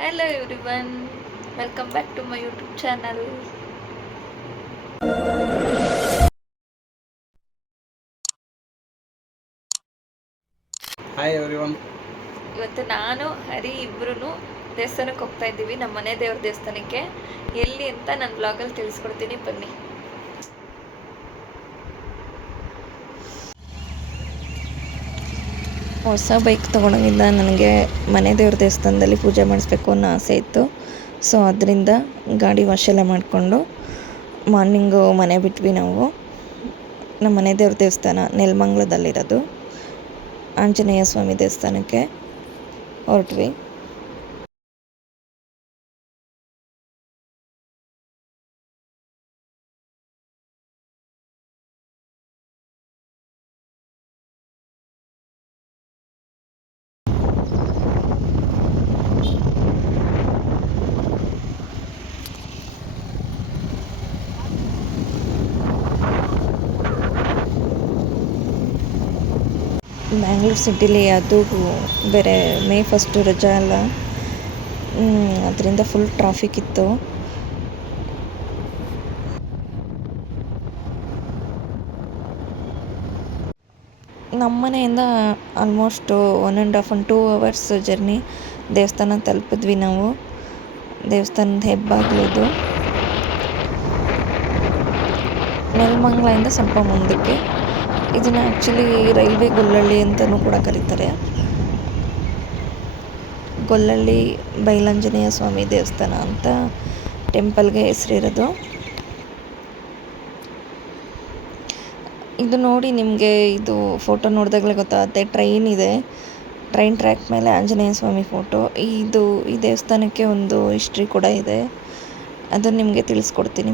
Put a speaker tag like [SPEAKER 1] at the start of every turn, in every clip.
[SPEAKER 1] Hello everyone, welcome back to my YouTube channel.
[SPEAKER 2] Hi everyone
[SPEAKER 1] ಇವತ್ತು ನಾನು ಹರಿ ಇಬ್ರು ದೇವಸ್ಥಾನಕ್ಕೆ ಹೋಗ್ತಾ ಇದ್ದೀವಿ ನಮ್ಮ ಮನೆ ದೇವ್ರ ದೇವಸ್ಥಾನಕ್ಕೆ. ಎಲ್ಲಿ ಅಂತ ನಾನು ಬ್ಲಾಗಲ್ಲಿ ತಿಳಿಸ್ಕೊಡ್ತೀನಿ ಬನ್ನಿ. ಹೊಸ ಬೈಕ್ ತೊಗೊಂಡೋಗಿಂದ ನನಗೆ ಮನೆ ದೇವ್ರ ದೇವಸ್ಥಾನದಲ್ಲಿ ಪೂಜೆ ಮಾಡಿಸ್ಬೇಕು ಅನ್ನೋ ಆಸೆ ಇತ್ತು. ಸೊ ಅದರಿಂದ ಗಾಡಿ ವಾಶ್ ಎಲ್ಲ ಮಾಡಿಕೊಂಡು ಮಾರ್ನಿಂಗು ಮನೆ ಬಿಟ್ವಿ ನಾವು. ನಮ್ಮ ಮನೆ ದೇವ್ರ ದೇವಸ್ಥಾನ ನೆಲಮಂಗ್ಲದಲ್ಲಿರೋದು. ಆಂಜನೇಯ ಸ್ವಾಮಿ ದೇವಸ್ಥಾನಕ್ಕೆ ಹೊರಟ್ವಿ. ಬ್ಯಾಂಗ್ಳೂರ್ ಸಿಟಿಲಿ ಅದು ಬೇರೆ ಮೇ ಫಸ್ಟು ರಜಾ ಅಲ್ಲ. ಅದರಿಂದ ಫುಲ್ ಟ್ರಾಫಿಕ್ ಇತ್ತು. ನಮ್ಮ ಮನೆಯಿಂದ almost one and half one two hours journey ದೇವಸ್ಥಾನ ತಲುಪಿದ್ವಿ ನಾವು. ದೇವಸ್ಥಾನದ ಹೆಬ್ಬಾಗಿಲಿದು ನೆಲಮಂಗ್ಲಿಂದ ಸ್ವಲ್ಪ ಮುಂದಕ್ಕೆ. ಇದನ್ನು ಆ್ಯಕ್ಚುಲಿ ರೈಲ್ವೆ ಗೊಲ್ಲಳ್ಳಿ ಅಂತಲೂ ಕೂಡ ಕರೀತಾರೆ. ಗೊಲ್ಲಳ್ಳಿ ಬೈಲಾಂಜನೇಯ ಸ್ವಾಮಿ ದೇವಸ್ಥಾನ ಅಂತ ಟೆಂಪಲ್ಗೆ ಹೆಸರಿರೋದು. ಇದು ನೋಡಿ ನಿಮಗೆ ಇದು ಫೋಟೋ ನೋಡಿದಾಗಲೇ ಗೊತ್ತಾಗುತ್ತೆ ಟ್ರೈನ್ ಇದೆ. ಟ್ರೈನ್ ಟ್ರ್ಯಾಕ್ ಮೇಲೆ ಆಂಜನೇಯ ಸ್ವಾಮಿ ಫೋಟೋ. ಇದು ಈ ದೇವಸ್ಥಾನಕ್ಕೆ ಒಂದು ಹಿಸ್ಟ್ರಿ ಕೂಡ ಇದೆ. ಅದನ್ನು ನಿಮಗೆ ತಿಳಿಸ್ಕೊಡ್ತೀನಿ.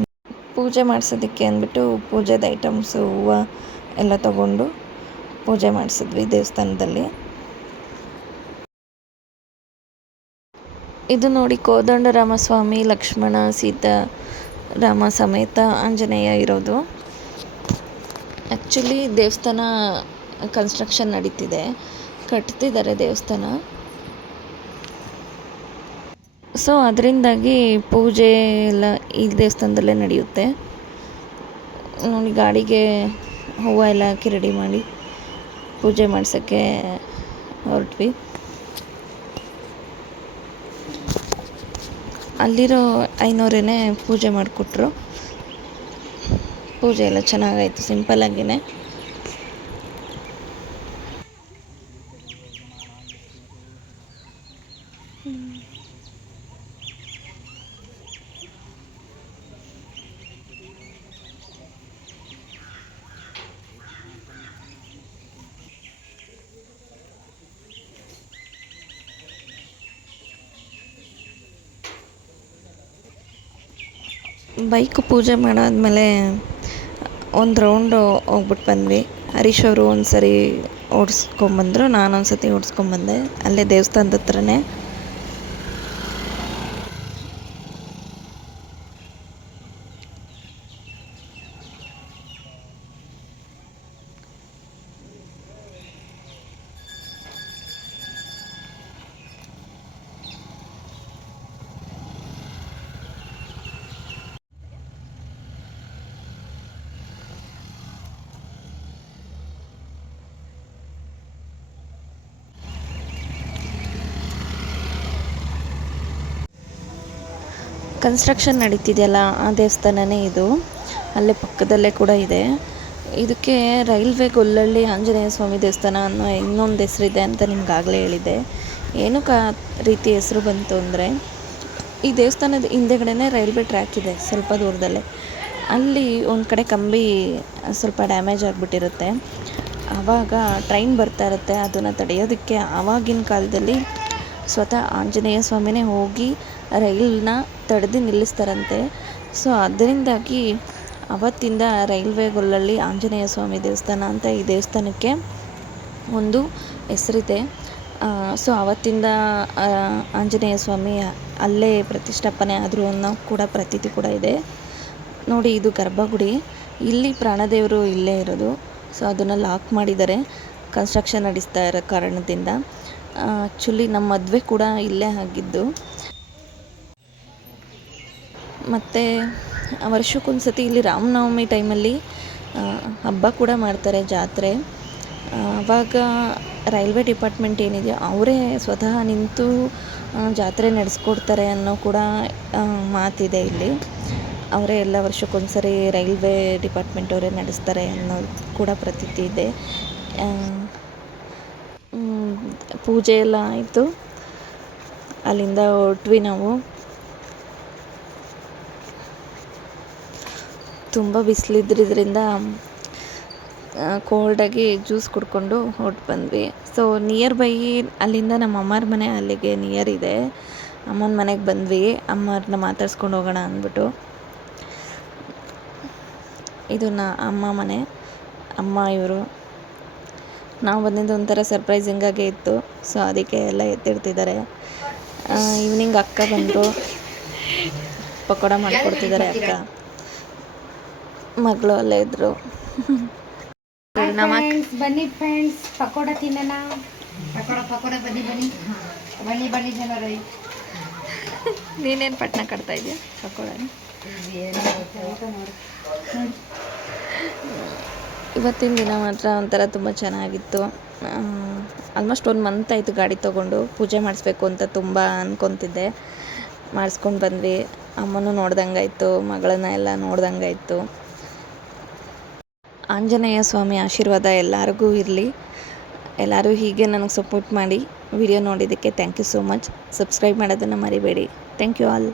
[SPEAKER 1] ಪೂಜೆ ಮಾಡಿಸೋದಕ್ಕೆ ಅಂದ್ಬಿಟ್ಟು ಪೂಜೆದ ಐಟಮ್ಸು ಹೂವು ಎಲ್ಲ ತಗೊಂಡು ಪೂಜೆ ಮಾಡಿಸಿದ್ವಿ ದೇವಸ್ಥಾನದಲ್ಲಿ. ಇದು ನೋಡಿ ಕೋದಂಡರಾಮಸ್ವಾಮಿ ಲಕ್ಷ್ಮಣ, ಸೀತಾ ರಾಮ ಸಮೇತ ಆಂಜನೇಯ ಇರೋದು. ಆ್ಯಕ್ಚುಲಿ ದೇವಸ್ಥಾನ ಕನ್ಸ್ಟ್ರಕ್ಷನ್ ನಡೀತಿದೆ. ಕಟ್ತಿದ್ದಾರೆ ದೇವಸ್ಥಾನ. ಸೊ ಅದರಿಂದಾಗಿ ಪೂಜೆ ಎಲ್ಲ ಈ ದೇವಸ್ಥಾನದಲ್ಲೇ ನಡೆಯುತ್ತೆ. ನೋಡಿ ಗಾಡಿಗೆ ಹೂವು ಎಲ್ಲ ಹಾಕಿ ರೆಡಿ ಮಾಡಿ ಪೂಜೆ ಮಾಡ್ಸೋಕ್ಕೆ ಹೊರಟ್ವಿ. ಅಲ್ಲಿರೋ ಐನೂರೇನೆ ಪೂಜೆ ಮಾಡಿಕೊಟ್ರು. ಪೂಜೆ ಎಲ್ಲ ಚೆನ್ನಾಗಾಯಿತು ಸಿಂಪಲ್ಲಾಗಿಯೇ ಬೈಕ್ ಪೂಜೆ ಮಾಡಾದ್ಮೇಲೆ ಒಂದು ರೌಂಡು ಹೋಗ್ಬಿಟ್ಟು ಬಂದ್ವಿ. ಹರೀಶ್ ಅವರು ಒಂದು ಸರಿ ಓಡಿಸ್ಕೊಂಬಂದ್ರು ನಾನು ಒಂದು ಸತಿ ಓಡಿಸ್ಕೊಂಬಂದೆ. ಅಲ್ಲೇ ದೇವಸ್ಥಾನದ ಹತ್ರನೇ. ಕನ್ಸ್ಟ್ರಕ್ಷನ್ ನಡೀತಿದೆಯಲ್ಲ, ಆ ದೇವಸ್ಥಾನನೇ ಇದು. ಅಲ್ಲೇ ಪಕ್ಕದಲ್ಲೇ ಕೂಡ ಇದೆ. ಇದಕ್ಕೆ ರೈಲ್ವೆ ಗೊಲ್ಲಳ್ಳಿ ಆಂಜನೇಯ ಸ್ವಾಮಿ ದೇವಸ್ಥಾನ ಅನ್ನೋ ಇನ್ನೊಂದು ಹೆಸರಿದೆ ಅಂತ ನಿಮ್ಗಾಗಲೇ ಹೇಳಿದ್ದೆ. ಏನಕ್ಕೆ ಆ ರೀತಿ ಹೆಸರು ಬಂತು ಅಂದರೆ, ಈ ದೇವಸ್ಥಾನದ ಹಿಂದೆಗಡೆನೇ ರೈಲ್ವೆ ಟ್ರ್ಯಾಕ್ ಇದೆ ಸ್ವಲ್ಪ ದೂರದಲ್ಲೇ. ಅಲ್ಲಿ ಒಂದು ಕಡೆ ಕಂಬಿ ಸ್ವಲ್ಪ ಡ್ಯಾಮೇಜ್ ಆಗಿಬಿಟ್ಟಿರುತ್ತೆ. ಆವಾಗ ಟ್ರೈನ್ ಬರ್ತಾ ಇರುತ್ತೆ, ಅದನ್ನು ತಡೆಯೋದಕ್ಕೆ ಆವಾಗಿನ ಕಾಲದಲ್ಲಿ ಸ್ವತಃ ಆಂಜನೇಯ ಸ್ವಾಮಿನೇ ಹೋಗಿ ರೈಲನ್ನ ತಡೆದು ನಿಲ್ಲಿಸ್ತಾರಂತೆ. ಸೊ, ಅದರಿಂದಾಗಿ ಅವತ್ತಿಂದ ರೈಲ್ವೆಗಳಲ್ಲಿ ಆಂಜನೇಯ ಸ್ವಾಮಿ ದೇವಸ್ಥಾನ ಅಂತ ಈ ದೇವಸ್ಥಾನಕ್ಕೆ ಒಂದು ಹೆಸರಿದೆ. ಸೊ, ಅವತ್ತಿಂದ ಆಂಜನೇಯ ಸ್ವಾಮಿ ಅಲ್ಲೇ ಪ್ರತಿಷ್ಠಾಪನೆ ಆದರೂ ಅನ್ನೋ ಕೂಡ ಪ್ರತೀತಿ ಕೂಡ ಇದೆ. ನೋಡಿ, ಇದು ಗರ್ಭಗುಡಿ. ಇಲ್ಲಿ ಪ್ರಾಣದೇವರು ಇಲ್ಲೇ ಇರೋದು. ಸೊ, ಅದನ್ನು ಲಾಕ್ ಮಾಡಿದ್ದಾರೆ. ಕನ್ಸ್ಟ್ರಕ್ಷನ್ ನಡೆಸ್ತಾ ಇರೋ ಕಾರಣದಿಂದ. ಆ್ಯಕ್ಚುಲಿ ನಮ್ಮ ಮದುವೆ ಕೂಡ ಇಲ್ಲೇ ಆಗಿದ್ದು. ಮತ್ತು ವರ್ಷಕ್ಕೊಂದ್ಸತಿ ಇಲ್ಲಿ ರಾಮನವಮಿ ಟೈಮಲ್ಲಿ ಹಬ್ಬ ಕೂಡ ಮಾಡ್ತಾರೆ ಜಾತ್ರೆ. ಆವಾಗ ರೈಲ್ವೆ ಡಿಪಾರ್ಟ್ಮೆಂಟ್ ಏನಿದೆಯೋ ಅವರೇ ಸ್ವತಃ ನಿಂತು ಜಾತ್ರೆ ನಡೆಸ್ಕೊಡ್ತಾರೆ ಅನ್ನೋ ಕೂಡ ಮಾತಿದೆ ಇಲ್ಲಿ. ಅವರೇ ಎಲ್ಲ ವರ್ಷಕ್ಕೊಂದ್ಸರಿ ರೈಲ್ವೆ ಡಿಪಾರ್ಟ್ಮೆಂಟ್ ಅವರೇ ನಡೆಸ್ತಾರೆ ಅನ್ನೋದು ಕೂಡ ಪ್ರತೀತಿ ಇದೆ. ಪೂಜೆ ಎಲ್ಲ ಆಯಿತು. ಅಲ್ಲಿಂದ ಹೊರಟ್ವಿ ನಾವು. ತುಂಬ ಬಿಸಿಲಿದ್ರಿದ್ರಿಂದ ಕೋಲ್ಡಾಗಿ ಜ್ಯೂಸ್ ಕುಡ್ಕೊಂಡು ಹೊರಟು ಬಂದ್ವಿ. ಸೊ ನಿಯರ್ ಬೈ ಅಲ್ಲಿಂದ ನಮ್ಮ ಅಮ್ಮರ ಮನೆ ಅಲ್ಲಿಗೆ ನಿಯರ್ ಇದೆ. ಅಮ್ಮನ ಮನೆಗೆ ಬಂದ್ವಿ. ಅಮ್ಮವ್ರನ್ನ ಮಾತಾಡ್ಸ್ಕೊಂಡು ಹೋಗೋಣ ಅಂದ್ಬಿಟ್ಟು. ಇದು ನಾ, ಅಮ್ಮ ಮನೆ, ಅಮ್ಮ ಇವರು. ನಾವು ಬಂದಿದ್ದು ಒಂಥರ ಸರ್ಪ್ರೈಸಿಂಗಾಗೇ ಇತ್ತು. ಸೊ ಅದಕ್ಕೆ ಎಲ್ಲ ಎತ್ತಿಡ್ತಿದ್ದಾರೆ. ಈವ್ನಿಂಗ್ ಅಕ್ಕ ಬಂದರು. ಪಕೋಡ ಮಾಡಿಕೊಡ್ತಿದ್ದಾರೆ ಅಕ್ಕ. ಮಗಳು ಅಲ್ಲೇ
[SPEAKER 2] ಇದ್ರು. ಬನ್ನಿ ಫ್ರೆಂಡ್ಸ್ ಪಕೋಡ ತಿನ್ನೋಣ. ಪಕೋಡ ಪಕೋಡ ಬನ್ನಿ ಬನ್ನಿ. ಬನ್ನಿ ಬನ್ನಿ ಜನರ.
[SPEAKER 1] ನೀನೇನು ಪಟ್ನ ಕಟ್ತಾ ಇದೆಯಾ ಪಕೋಡ ಇವತ್ತಿನ ದಿನ ಮಾತ್ರ ಒಂಥರ ತುಂಬ ಚೆನ್ನಾಗಿತ್ತು. ಆಲ್ಮೋಸ್ಟ್ ಒಂದು ಮಂತ್ ಆಯಿತು ಗಾಡಿ ತೊಗೊಂಡು. ಪೂಜೆ ಮಾಡಿಸ್ಬೇಕು ಅಂತ ತುಂಬ ಅಂದ್ಕೊತಿದ್ದೆ ಮಾಡಿಸ್ಕೊಂಡು ಬಂದ್ವಿ. ಅಮ್ಮನೂ ನೋಡ್ದಂಗಾಯಿತು ಮಗಳನ್ನ ಎಲ್ಲ ನೋಡ್ದಂಗಾಯ್ತು. ಆಂಜನೇಯ ಸ್ವಾಮಿ ಆಶೀರ್ವಾದ ಎಲ್ಲರಿಗೂ ಇರಲಿ. ಎಲ್ಲರೂ ಹೀಗೆ ನನಗೆ ಸಪೋರ್ಟ್ ಮಾಡಿ ವಿಡಿಯೋ ನೋಡಿದ್ದಕ್ಕೆ thank you so much subscribe ಮಾಡೋದನ್ನು ಮರಿಬೇಡಿ. Thank you all